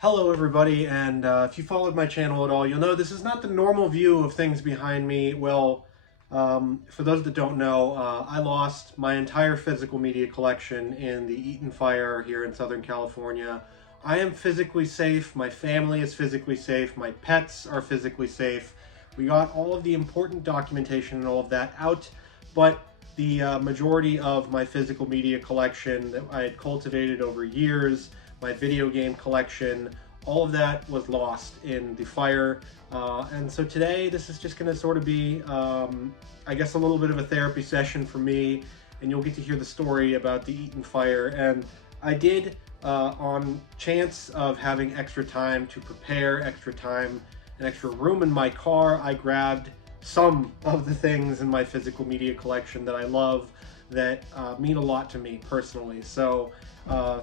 Hello everybody, and if you followed my channel at all, you'll know this is not the normal view of things behind me. Well, for those that don't know, I lost my entire physical media collection in the Eaton Fire here in Southern California. I am physically safe, my family is physically safe, my pets are physically safe. We got all of the important documentation and all of that out, but the majority of my physical media collection that I had cultivated over years, my video game collection, all of that was lost in the fire. And so today this is just going to sort of be, I guess, a little bit of a therapy session for me, and you'll get to hear the story about the Eaton Fire. And I did, on chance of having extra time to prepare, extra time, and extra room in my car, I grabbed some of the things in my physical media collection that I love, that mean a lot to me personally. So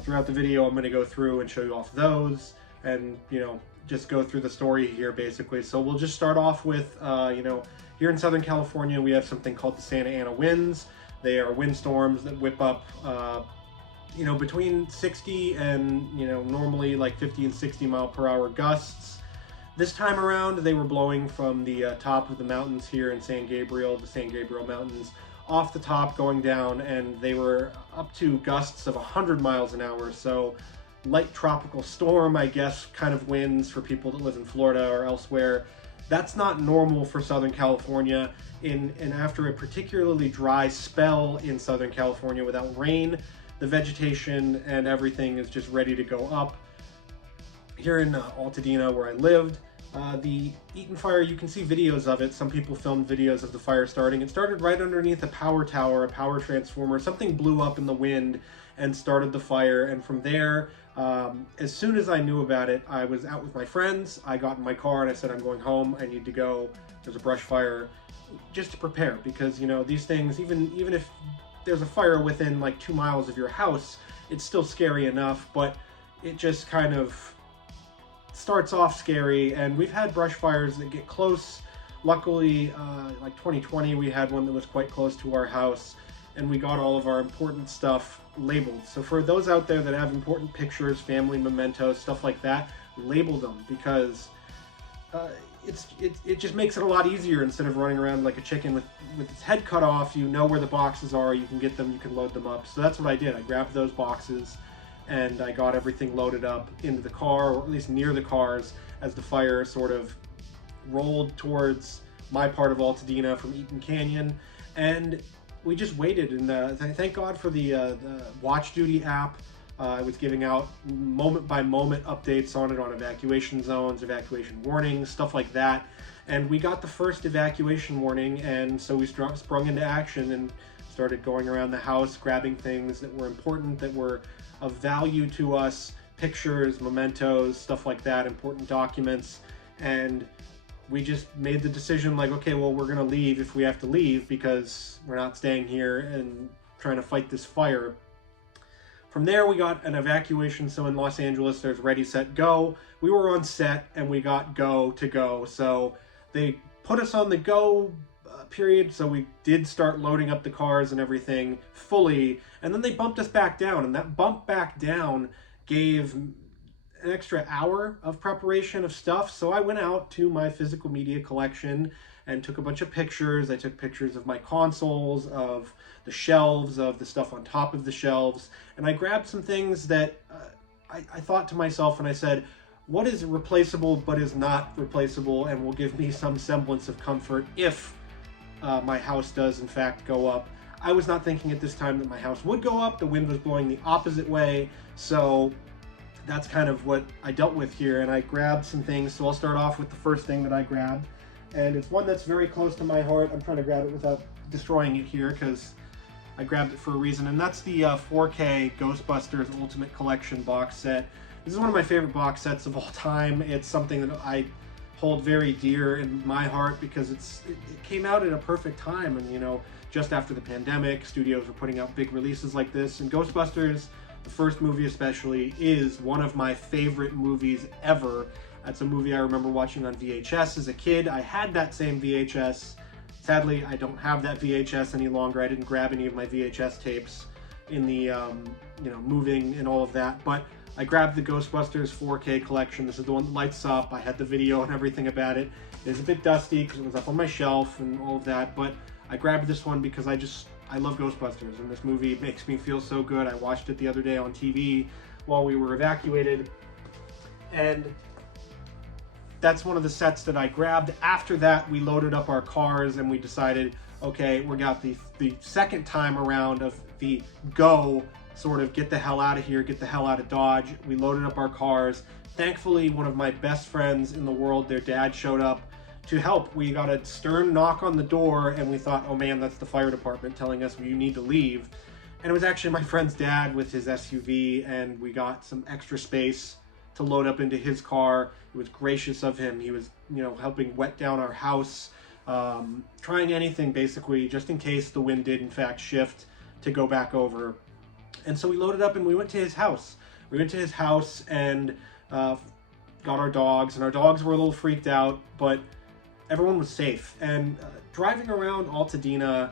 throughout the video, I'm going to go through and show you off those, and just go through the story here basically. So we'll just start off with here in Southern California we have something called the Santa Ana winds. They are windstorms that whip up between 60 and normally like 50 and 60 mile per hour gusts. This time around they were blowing from the top of the mountains here in San Gabriel, the San Gabriel Mountains, off the top going down, and they were up to gusts of 100 miles an hour. So light tropical storm, I guess, kind of winds for people that live in Florida or elsewhere. That's not normal for Southern California. And after a particularly dry spell in Southern California without rain, the vegetation and everything is just ready to go up. Here in Altadena, where I lived, the Eaton Fire, you can see videos of it. Some people filmed videos of the fire starting. It started right underneath a power tower, a power transformer. Something blew up in the wind and started the fire. And from there, as soon as I knew about it, I was out with my friends. I got in my car and I said, I'm going home. I need to go. There's a brush fire, just to prepare, because these things, even if there's a fire within like 2 miles of your house, it's still scary enough. But it just kind of starts off scary, and we've had brush fires that get close. Luckily, like 2020, we had one that was quite close to our house, and we got all of our important stuff labeled. So for those out there that have important pictures, family mementos, stuff like that, label them, because it just makes it a lot easier. Instead of running around like a chicken with its head cut off, you know where the boxes are, you can get them, you can load them up. So that's what I did. I grabbed those boxes and I got everything loaded up into the car, or at least near the cars, as the fire sort of rolled towards my part of Altadena from Eaton Canyon. And we just waited, and thank God for the Watch Duty app. I was giving out moment by moment updates on it, on evacuation zones, evacuation warnings, stuff like that. And we got the first evacuation warning, and so we sprung into action and started going around the house, grabbing things that were important, that were of value to us, pictures, mementos, stuff like that, important documents. And we just made the decision, like, okay, well, we're gonna leave if we have to leave, because we're not staying here and trying to fight this fire. From there, we got an evacuation. So in Los Angeles, there's ready, set, go. We were on set and we got go to go. So they put us on the go period, so we did start loading up the cars and everything fully, and then they bumped us back down, and that bump back down gave an extra hour of preparation of stuff. So I went out to my physical media collection and took a bunch of pictures. I took pictures of my consoles, of the shelves, of the stuff on top of the shelves, and I grabbed some things that I thought to myself, and I said, what is replaceable but is not replaceable and will give me some semblance of comfort if my house does in fact go up. I was not thinking at this time that my house would go up. The wind was blowing the opposite way, so that's kind of what I dealt with here. And I grabbed some things. So I'll start off with the first thing that I grabbed, and it's one that's very close to my heart. I'm trying to grab it without destroying it here, because I grabbed it for a reason, and that's the 4K Ghostbusters Ultimate Collection box set. This is one of my favorite box sets of all time. It's something that I hold very dear in my heart, because it came out at a perfect time, and just after the pandemic, studios were putting out big releases like this, and Ghostbusters, the first movie especially, is one of my favorite movies ever. That's a movie I remember watching on VHS as a kid. I had that same VHS. Sadly, I don't have that VHS any longer. I didn't grab any of my VHS tapes in the moving and all of that, but I grabbed the Ghostbusters 4K collection. This is the one that lights up. I had the video and everything about it. It was a bit dusty because it was up on my shelf and all of that, but I grabbed this one because I love Ghostbusters, and this movie makes me feel so good. I watched it the other day on TV while we were evacuated, and that's one of the sets that I grabbed. After that, we loaded up our cars and we decided, okay, we got the second time around of the go, sort of get the hell out of here, get the hell out of Dodge. We loaded up our cars. Thankfully, one of my best friends in the world, their dad showed up to help. We got a stern knock on the door and we thought, oh man, that's the fire department telling us you need to leave. And it was actually my friend's dad with his SUV, and we got some extra space to load up into his car. It was gracious of him. He was, helping wet down our house, trying anything basically, just in case the wind did in fact shift to go back over. And so we loaded up and we went to his house. We went to his house and got our dogs, and our dogs were a little freaked out, but everyone was safe. And driving around Altadena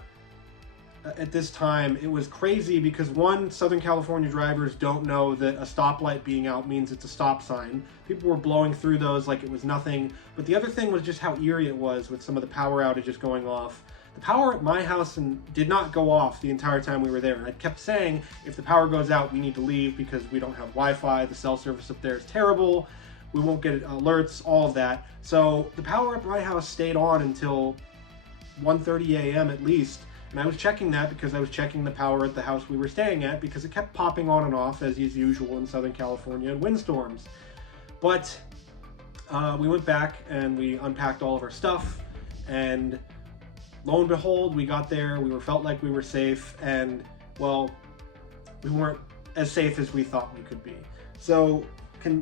at this time, it was crazy because, one, Southern California drivers don't know that a stoplight being out means it's a stop sign. People were blowing through those like it was nothing. But the other thing was just how eerie it was with some of the power outages going off. The power at my house did not go off the entire time we were there. And I kept saying, if the power goes out, we need to leave because we don't have Wi-Fi. The cell service up there is terrible. We won't get alerts, all of that. So the power at my house stayed on until 1:30 a.m. at least. And I was checking that because I was checking the power at the house we were staying at, because it kept popping on and off as is usual in Southern California in windstorms. But we went back and we unpacked all of our stuff, and lo and behold, we got there. We felt like we were safe, and well, we weren't as safe as we thought we could be. So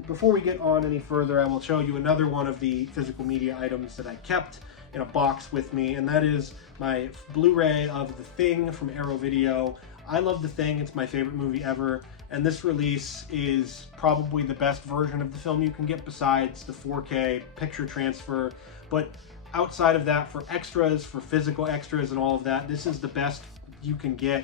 before we get on any further, I will show you another one of the physical media items that I kept in a box with me, and that is my Blu-ray of The Thing from Arrow Video. I love The Thing. It's my favorite movie ever, and this release is probably the best version of the film you can get besides the 4K picture transfer. But outside of that, for extras, for physical extras and all of that, this is the best you can get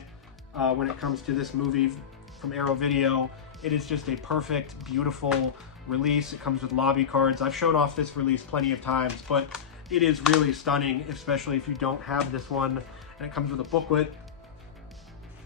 when it comes to this movie from Arrow Video. It is just a perfect, beautiful release. It comes with lobby cards. I've shown off this release plenty of times, but it is really stunning, especially if you don't have this one. And it comes with a booklet,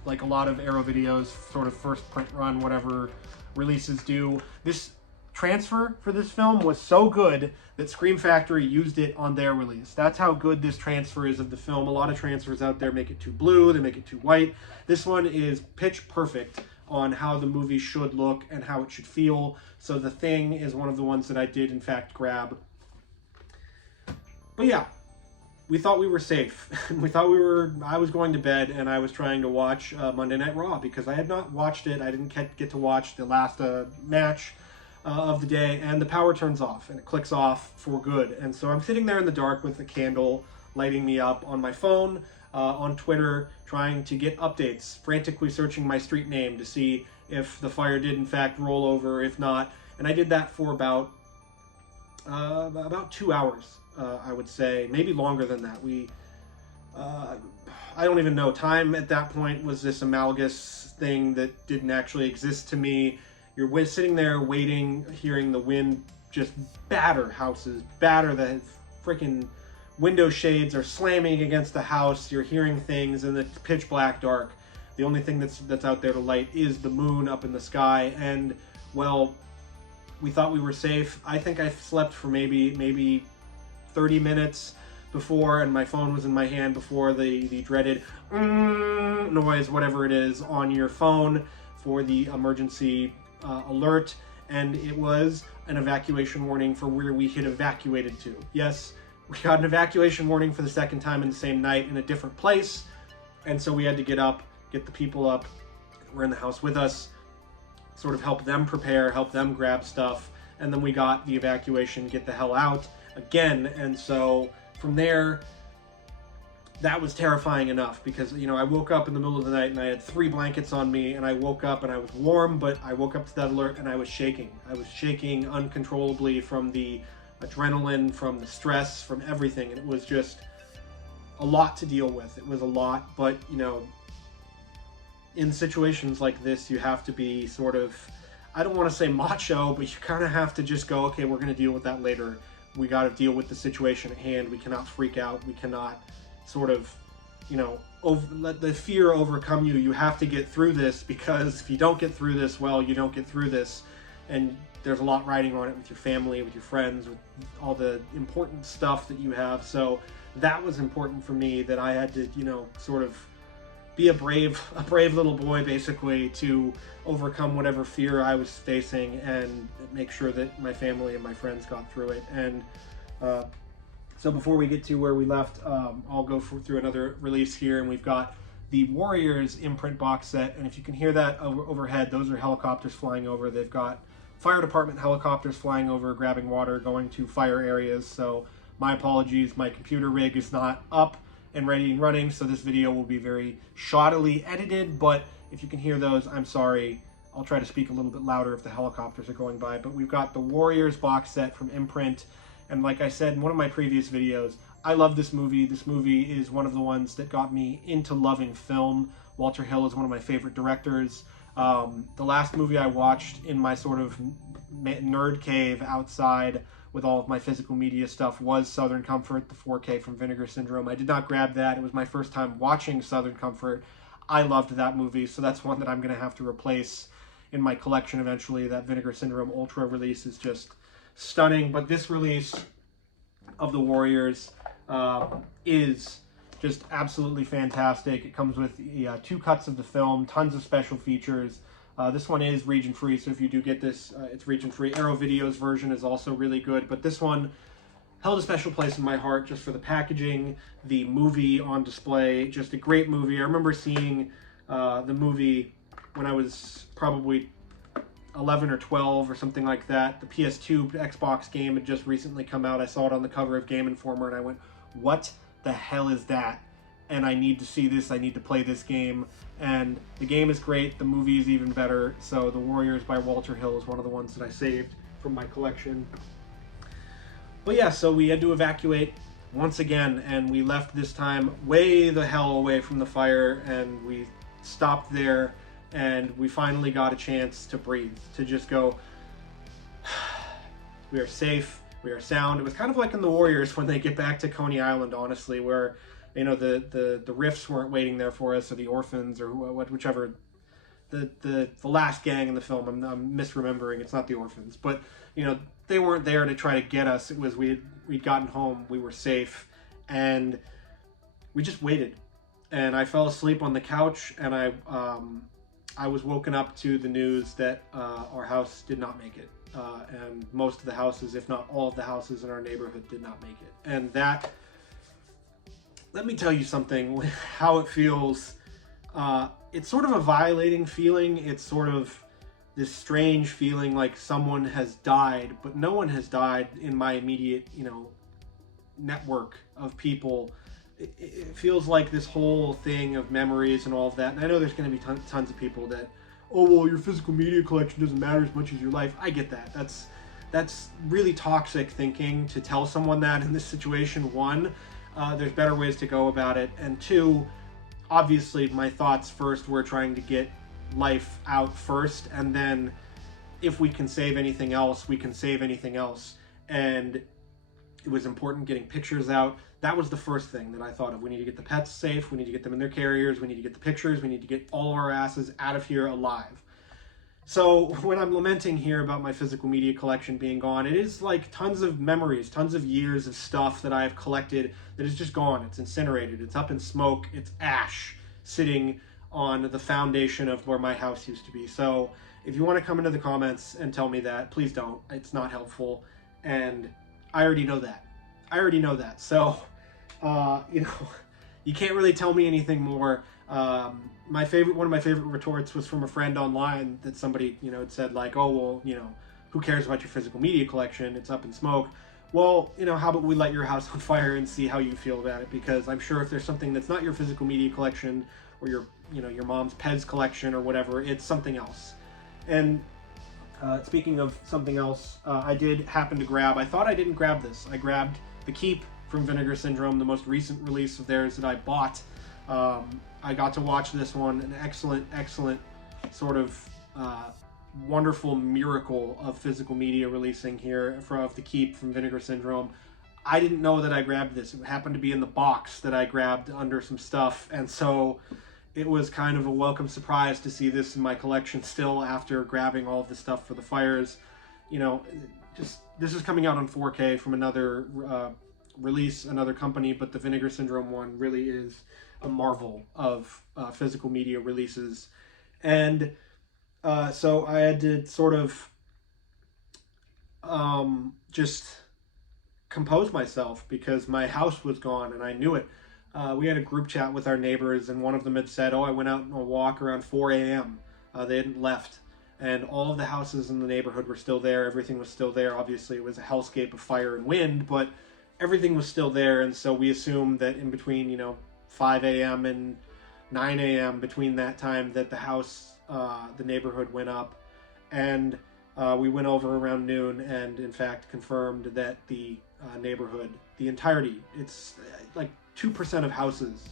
like a lot of Arrow Video's sort of first print run, whatever releases do. This transfer for this film was so good that Scream Factory used it on their release. That's how good this transfer is of the film. A lot of transfers out there make it too blue, they make it too white. This one is pitch perfect on how the movie should look and how it should feel. So The Thing is one of the ones that I did in fact grab. But yeah, we thought we were safe. I was going to bed and I was trying to watch Monday Night Raw because I had not watched it. I didn't get to watch the last match of the day, and the power turns off and it clicks off for good. And so I'm sitting there in the dark with the candle lighting me up on my phone, on Twitter, trying to get updates, frantically searching my street name to see if the fire did in fact roll over, if not. And I did that for about 2 hours. I would say, maybe longer than that. I don't even know. Time at that point was this amalgamous thing that didn't actually exist to me. You're sitting there waiting, hearing the wind just batter houses, batter the freaking window shades are slamming against the house. You're hearing things and it's pitch black dark. The only thing that's out there to light is the moon up in the sky. And well, we thought we were safe. I think I slept for maybe 30 minutes before, and my phone was in my hand before the dreaded noise, whatever it is, on your phone for the emergency alert. And it was an evacuation warning for where we had evacuated to. Yes, we got an evacuation warning for the second time in the same night in a different place. And so we had to get up, get the people up that were in the house with us, sort of help them prepare, help them grab stuff. And then we got the evacuation, get the hell out again. And so from there, that was terrifying enough because, I woke up in the middle of the night and I had 3 blankets on me, and I woke up and I was warm, but I woke up to that alert and I was shaking. I was shaking uncontrollably from the adrenaline, from the stress, from everything. And it was just a lot to deal with. It was a lot, but, in situations like this, you have to be sort of, I don't want to say macho, but you kind of have to just go, okay, we're going to deal with that later. We got to deal with the situation at hand. We cannot freak out. We cannot sort of, you know, let the fear overcome you. You have to get through this, because if you don't get through this, well, you don't get through this. And there's a lot riding on it with your family, with your friends, with all the important stuff that you have. So that was important for me, that I had to, you know, sort of be a brave little boy, basically, to overcome whatever fear I was facing and make sure that my family and my friends got through it. And so before we get to where we left, I'll go through another release here, and we've got the Warriors imprint box set. And if you can hear that overhead, those are helicopters flying over. They've got fire department helicopters flying over, grabbing water, going to fire areas. So my apologies, my computer rig is not up and ready and running, so this video will be very shoddily edited, but if you can hear those, I'm sorry. I'll try to speak a little bit louder if the helicopters are going by. But we've got the Warriors box set from Imprint, and like I said in one of my previous videos, I love this movie. This movie is one of the ones that got me into loving film. Walter Hill is one of my favorite directors. The last movie I watched in my sort of nerd cave outside with all of my physical media stuff was Southern Comfort, the 4K from Vinegar Syndrome. I did not grab that. It was my first time watching Southern Comfort. I loved that movie, so that's one that I'm going to have to replace in my collection eventually. That Vinegar Syndrome Ultra release is just stunning. But this release of the Warriors is just absolutely fantastic. It comes with 2 cuts of the film, tons of special features. This one is region free, so if you do get this, it's region free. Arrow Video's version is also really good, but this one held a special place in my heart just for the packaging, the movie on display, just a great movie. I remember seeing the movie when I was probably 11 or 12 or something like that. The PS2 Xbox game had just recently come out. I saw it on the cover of Game Informer, and I went, what the hell is that? And I need to see this, I need to play this game. And the game is great, the movie is even better. So The Warriors by Walter Hill is one of the ones that I saved from my collection. But yeah, so we had to evacuate once again, and we left this time way the hell away from the fire, and we stopped there, and we finally got a chance to breathe, to just go, we are safe, we are sound. It was kind of like in The Warriors when they get back to Coney Island, honestly, where, you know, the Riffs weren't waiting there for us, or the Orphans, or whichever, the last gang in the film. I'm misremembering. It's not the Orphans, but you know, they weren't there to try to get us. It was we'd gotten home, we were safe, and we just waited. And I fell asleep on the couch, and I was woken up to the news that our house did not make it, and most of the houses, if not all of the houses in our neighborhood, did not make it. And that, let me tell you something, how it feels. It's sort of a violating feeling. It's sort of this strange feeling like someone has died, but no one has died in my immediate, you know, network of people. It feels like this whole thing of memories and all of that. And I know there's going to be tons of people that, oh, well, your physical media collection doesn't matter as much as your life. I get that. That's really toxic thinking to tell someone that in this situation. One, there's better ways to go about it. And two, obviously my thoughts first were trying to get life out first, and then if we can save anything else, we can save anything else. And it was important getting pictures out. That was the first thing that I thought of. We need to get the pets safe, we need to get them in their carriers, we need to get the pictures, we need to get all of our asses out of here alive. So when I'm lamenting here about my physical media collection being gone, it is like tons of memories, tons of years of stuff that I have collected that is just gone. It's incinerated, it's up in smoke, it's ash sitting on the foundation of where my house used to be. So if you want to come into the comments and tell me that, please don't. It's not helpful, and I already know that. So, you know, you can't really tell me anything more. One of my favorite retorts was from a friend online that somebody, you know, had said like, oh, well, you know, who cares about your physical media collection? It's up in smoke. Well, you know, how about we light your house on fire and see how you feel about it? Because I'm sure if there's something that's not your physical media collection or your, you know, your mom's Pez collection or whatever, it's something else. And speaking of something else, I did happen to grab, I thought I didn't grab this. I grabbed The Keep from Vinegar Syndrome, the most recent release of theirs that I bought. I got to watch this one, an excellent sort of wonderful miracle of physical media releasing here of The Keep from Vinegar Syndrome. I didn't know that I grabbed this. It happened to be in the box that I grabbed under some stuff, and so it was kind of a welcome surprise to see this in my collection still after grabbing all of the stuff for the fires. You know, just this is coming out on 4K from another release, another company, but the Vinegar Syndrome one really is a marvel of physical media releases. And so I had to sort of just compose myself because my house was gone and I knew it. We had a group chat with our neighbors, and one of them had said, oh, I went out on a walk around 4 a.m. They hadn't left, and all of the houses in the neighborhood were still there. Everything was still there. Obviously, it was a hellscape of fire and wind, but everything was still there, and so we assumed that in between, you know, 5 a.m. and 9 a.m., between that time, that the house, the neighborhood went up, and we went over around noon and, in fact, confirmed that the neighborhood, the entirety, it's like 2% of houses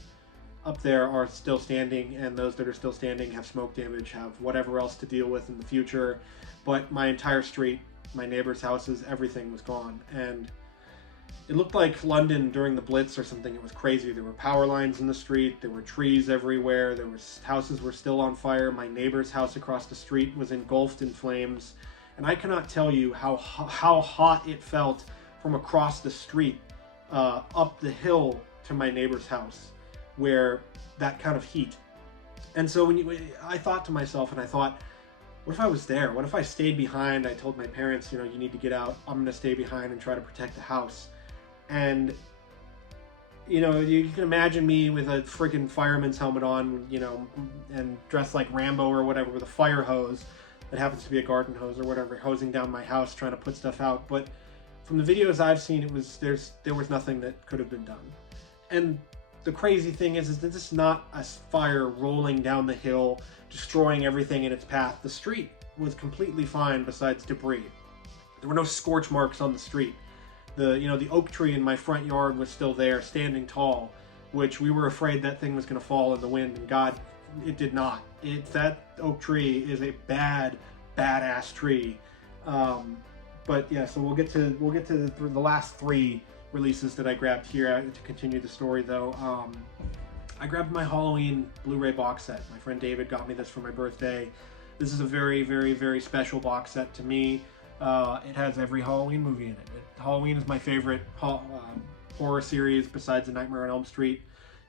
up there are still standing, and those that are still standing have smoke damage, have whatever else to deal with in the future. But my entire street, my neighbors' houses, everything was gone. And it looked like London during the Blitz or something. It was crazy. There were power lines in the street. There were trees everywhere. Houses were still on fire. My neighbor's house across the street was engulfed in flames. And I cannot tell you how hot it felt from across the street up the hill to my neighbor's house, where that kind of heat. And so I thought to myself, and I thought, what if I was there? What if I stayed behind? I told my parents, you know, you need to get out. I'm going to stay behind and try to protect the house. And, you know, you can imagine me with a freaking fireman's helmet on, you know, and dressed like Rambo or whatever, with a fire hose that happens to be a garden hose or whatever, hosing down my house, trying to put stuff out. But from the videos I've seen, there was nothing that could have been done. And the crazy thing is that this is not a fire rolling down the hill, destroying everything in its path. The street was completely fine besides debris. There were no scorch marks on the street. The oak tree in my front yard was still there, standing tall, which we were afraid that thing was going to fall in the wind, and God, it did not. That oak tree is a badass tree. But yeah, so we'll get to the last three releases that I grabbed here to continue the story, though. I grabbed my Halloween Blu-ray box set. My friend David got me this for my birthday. This is a very, very, very special box set to me. It has every Halloween movie in it. Halloween is my favorite horror series besides The Nightmare on Elm Street,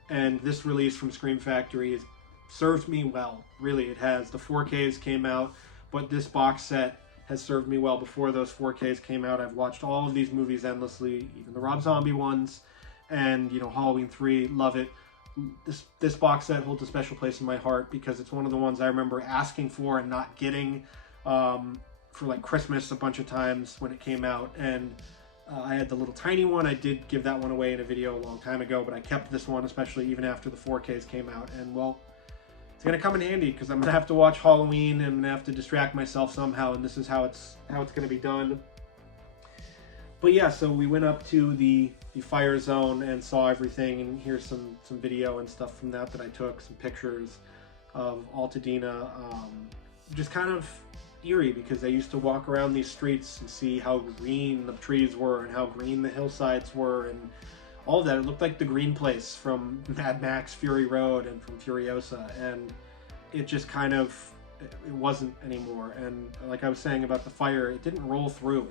and this release from Scream Factory has served me well. Really, it has. The 4Ks came out, but this box set has served me well before those 4Ks came out. I've watched all of these movies endlessly, even the Rob Zombie ones, and, you know, Halloween 3, love it. This box set holds a special place in my heart because it's one of the ones I remember asking for and not getting for like Christmas a bunch of times when it came out. And I had the little tiny one. I did give that one away in a video a long time ago, but I kept this one, especially even after the 4Ks came out. And, well, it's going to come in handy because I'm going to have to watch Halloween and I'm going to have to distract myself somehow, and this is how it's going to be done. But yeah, so we went up to the fire zone and saw everything, and here's some video and stuff from that I took, some pictures of Altadena. Just kind of eerie because I used to walk around these streets and see how green the trees were and how green the hillsides were and all of that. It looked like the green place from Mad Max Fury Road and from Furiosa, and it just kind of, it wasn't anymore. And like I was saying about the fire, it didn't roll through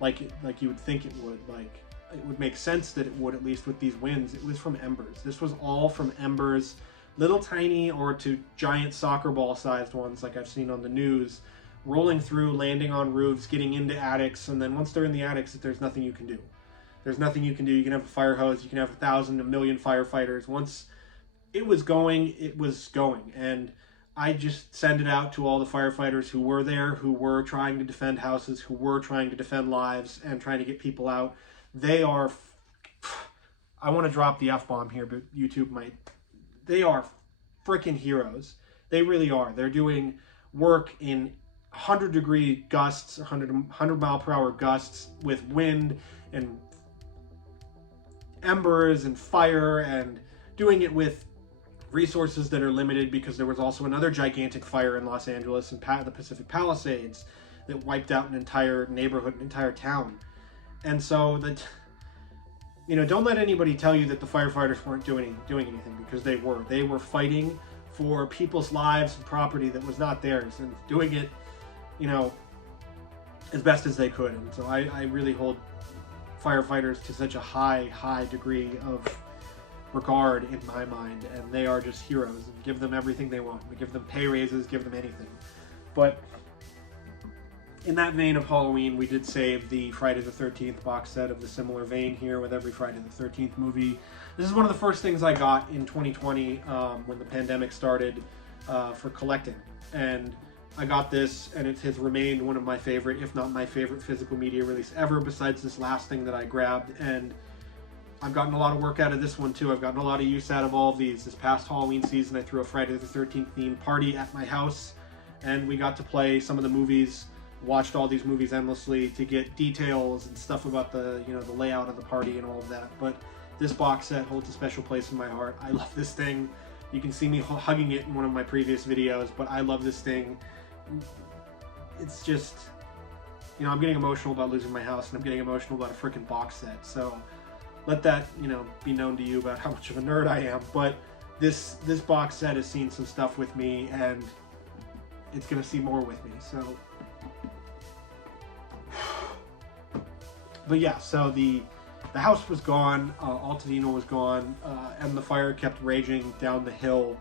like you would think it would. Like, it would make sense that it would, at least with these winds. It was from embers. This was all from embers, little tiny or to giant soccer ball sized ones like I've seen on the news, rolling through, landing on roofs, getting into attics, and then once they're in the attics, there's nothing you can do. There's nothing you can do. You can have a fire hose, you can have 1,000, 1,000,000 firefighters. Once it was going, it was going. And I just send it out to all the firefighters who were there, who were trying to defend houses, who were trying to defend lives and trying to get people out. They are, I want to drop the F-bomb here, but YouTube might. They are freaking heroes. They really are. They're doing work in 100-degree gusts, 100-mile-per-hour gusts with wind and embers and fire, and doing it with resources that are limited because there was also another gigantic fire in Los Angeles in the Pacific Palisades that wiped out an entire neighborhood, an entire town. And so that, you know, don't let anybody tell you that the firefighters weren't doing anything, because they were. They were fighting for people's lives and property that was not theirs, and doing it, you know, as best as they could. And so I really hold firefighters to such a high degree of regard in my mind, and they are just heroes, and give them everything they want. We give them pay raises, give them anything. But in that vein of Halloween, we did save the Friday the 13th box set of the similar vein here with every Friday the 13th movie. This is one of the first things I got in 2020 when the pandemic started for collecting. And I got this, and it has remained one of my favorite, if not my favorite, physical media release ever, besides this last thing that I grabbed. And I've gotten a lot of work out of this one too. I've gotten a lot of use out of all of these. This past Halloween season, I threw a Friday the 13th themed party at my house, and we got to play some of the movies, watched all these movies endlessly to get details and stuff about the, you know, the layout of the party and all of that. But this box set holds a special place in my heart. I love this thing. You can see me hugging it in one of my previous videos, but I love this thing. It's just, you know, I'm getting emotional about losing my house, and I'm getting emotional about a freaking box set. So let that, you know, be known to you about how much of a nerd I am. But this box set has seen some stuff with me, and it's gonna see more with me. So, but yeah, so the house was gone, Altadena was gone, and the fire kept raging down the hill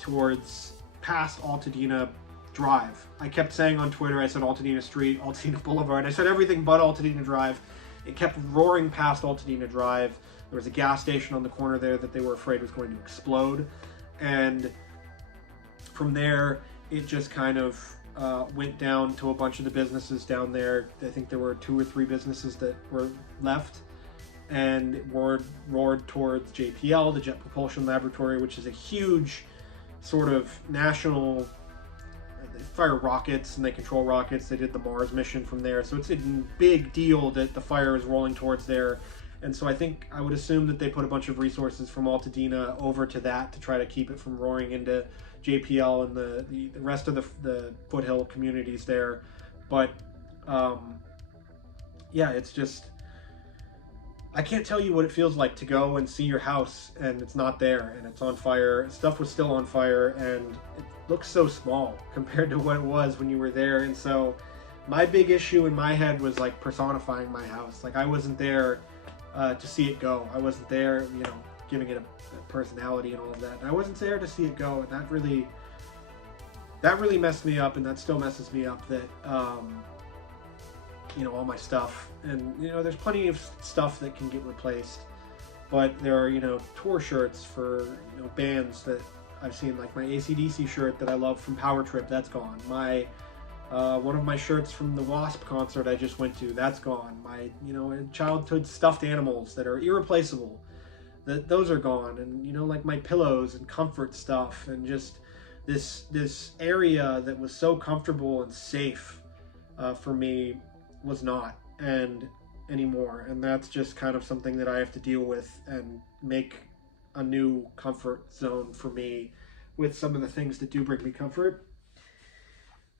towards past Altadena Drive. I kept saying on Twitter, I said Altadena Street, Altadena Boulevard. I said everything but Altadena Drive. It kept roaring past Altadena Drive. There was a gas station on the corner there that they were afraid was going to explode. And from there, it just kind of went down to a bunch of the businesses down there. I think there were 2 or 3 businesses that were left, and it roared towards JPL, the Jet Propulsion Laboratory, which is a huge sort of national, they fire rockets and they control rockets. They did the Mars mission from there. So it's a big deal that the fire is rolling towards there. And so I would assume that they put a bunch of resources from Altadena over to that to try to keep it from roaring into JPL and the rest of the foothill communities there. But yeah, it's just, I can't tell you what it feels like to go and see your house and it's not there and it's on fire. Stuff was still on fire, and it looks so small compared to what it was when you were there. And so my big issue in my head was like personifying my house. Like, I wasn't there to see it go. I wasn't there, you know, giving it a personality and all of that. And I wasn't there to see it go, and that really messed me up, and that still messes me up, that you know, all my stuff. And, you know, there's plenty of stuff that can get replaced, but there are, you know, tour shirts for, you know, bands that I've seen, like my AC/DC shirt that I love from Power Trip, that's gone. My one of my shirts from the Wasp concert I just went to, that's gone. My, you know, childhood stuffed animals that are irreplaceable, those are gone. And, you know, like my pillows and comfort stuff, and just this area that was so comfortable and safe for me was not anymore. And that's just kind of something that I have to deal with and make a new comfort zone for me with some of the things that do bring me comfort.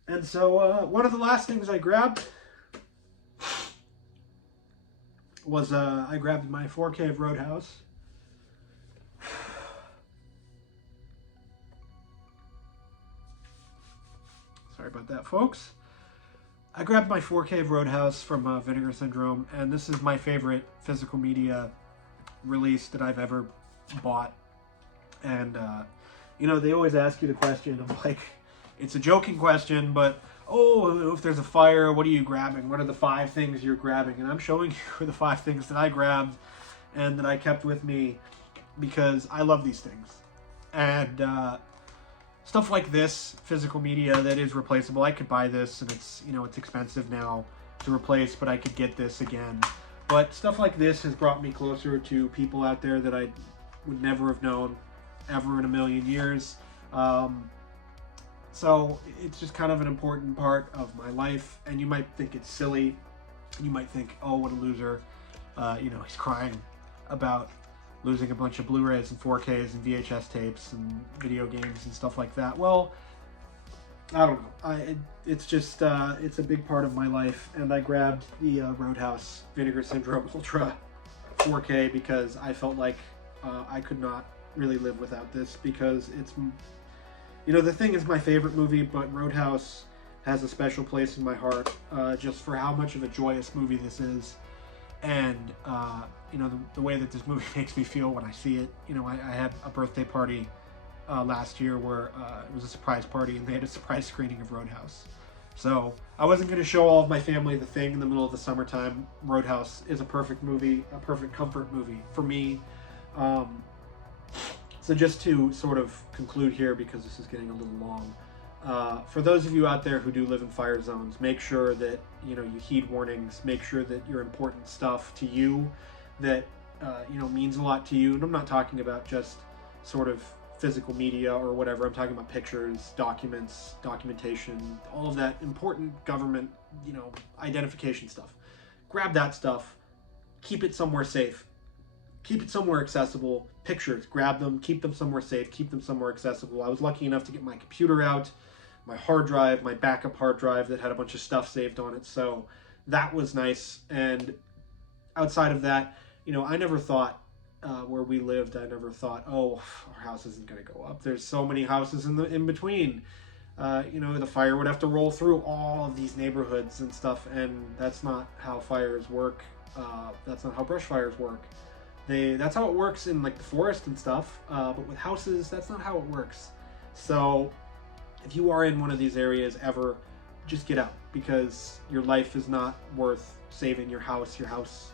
And so one of the last things I grabbed was I grabbed my 4K of Roadhouse. Sorry about that, folks. I grabbed my 4K of Roadhouse from Vinegar Syndrome, and this is my favorite physical media release that I've ever bought. And you know, they always ask you the question of, like, it's a joking question, but, oh, if there's a fire, what are you grabbing? What are the 5 things you're grabbing? And I'm showing you the 5 things that I grabbed and that I kept with me because I love these things. And stuff like this, physical media that is replaceable, I could buy this, and it's, you know, it's expensive now to replace, but I could get this again. But stuff like this has brought me closer to people out there that I would never have known ever in a million years. So it's just kind of an important part of my life, and you might think it's silly. You might think, oh, what a loser. You know, he's crying about losing a bunch of Blu-rays and 4Ks and VHS tapes and video games and stuff like that. Well, I don't know. It's just, it's a big part of my life, and I grabbed the Roadhouse Vinegar Syndrome Ultra 4K because I felt like I could not really live without this, because it's, you know, The Thing is my favorite movie, but Roadhouse has a special place in my heart just for how much of a joyous movie this is. And, you know, the way that this movie makes me feel when I see it. You know, I had a birthday party last year where it was a surprise party, and they had a surprise screening of Roadhouse. So I wasn't going to show all of my family The Thing in the middle of the summertime. Roadhouse is a perfect movie, a perfect comfort movie for me. So just to sort of conclude here, because this is getting a little long, for those of you out there who do live in fire zones, make sure that, you know, you heed warnings. Make sure that your important stuff to you that, you know, means a lot to you. And I'm not talking about just sort of physical media or whatever. I'm talking about pictures, documents, documentation, all of that important government, you know, identification stuff. Grab that stuff. Keep it somewhere safe. Keep it somewhere accessible. Pictures, grab them, keep them somewhere safe, keep them somewhere accessible. I was lucky enough to get my computer out, my hard drive, my backup hard drive that had a bunch of stuff saved on it, so that was nice. And outside of that, you know, I never thought, where we lived, I never thought, oh, our house isn't going to go up. There's so many houses in between. You know, the fire would have to roll through all of these neighborhoods and stuff, and that's not how fires work. That's not how brush fires work. That's how it works in like the forest and stuff, but with houses, that's not how it works. So if you are in one of these areas ever, just get out, because your life is not worth saving your house. Your house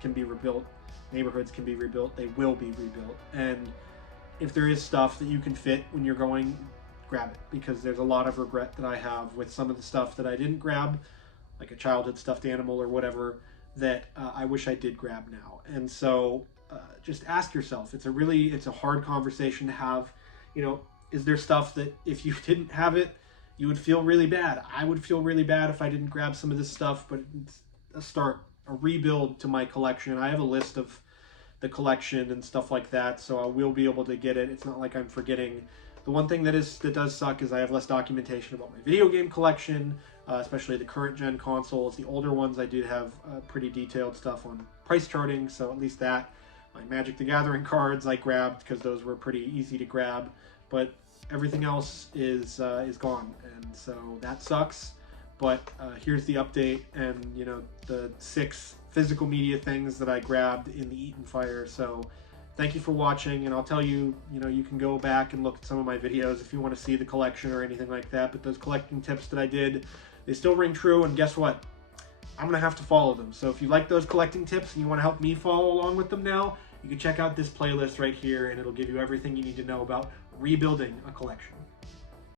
can be rebuilt. Neighborhoods can be rebuilt. They will be rebuilt. And if there is stuff that you can fit when you're going, grab it, because there's a lot of regret that I have with some of the stuff that I didn't grab, like a childhood stuffed animal or whatever, that I wish I did grab now. And so just ask yourself. It's a hard conversation to have. You know, is there stuff that if you didn't have it, you would feel really bad? I would feel really bad if I didn't grab some of this stuff, but it's a start, a rebuild to my collection. I have a list of the collection and stuff like that, so I will be able to get it. It's not like I'm forgetting. The one thing that does suck is I have less documentation about my video game collection, especially the current gen consoles. The older ones I do have pretty detailed stuff on price charting, so at least that. My Magic the Gathering cards I grabbed because those were pretty easy to grab, but everything else is gone, and so that sucks. But here's the update, and you know, the 6 physical media things that I grabbed in the Eaton Fire. So thank you for watching, and I'll tell you, you know, you can go back and look at some of my videos if you want to see the collection or anything like that. But those collecting tips that I did, they still ring true, and guess what? I'm going to have to follow them. So if you like those collecting tips and you want to help me follow along with them now, you can check out this playlist right here, and it'll give you everything you need to know about rebuilding a collection.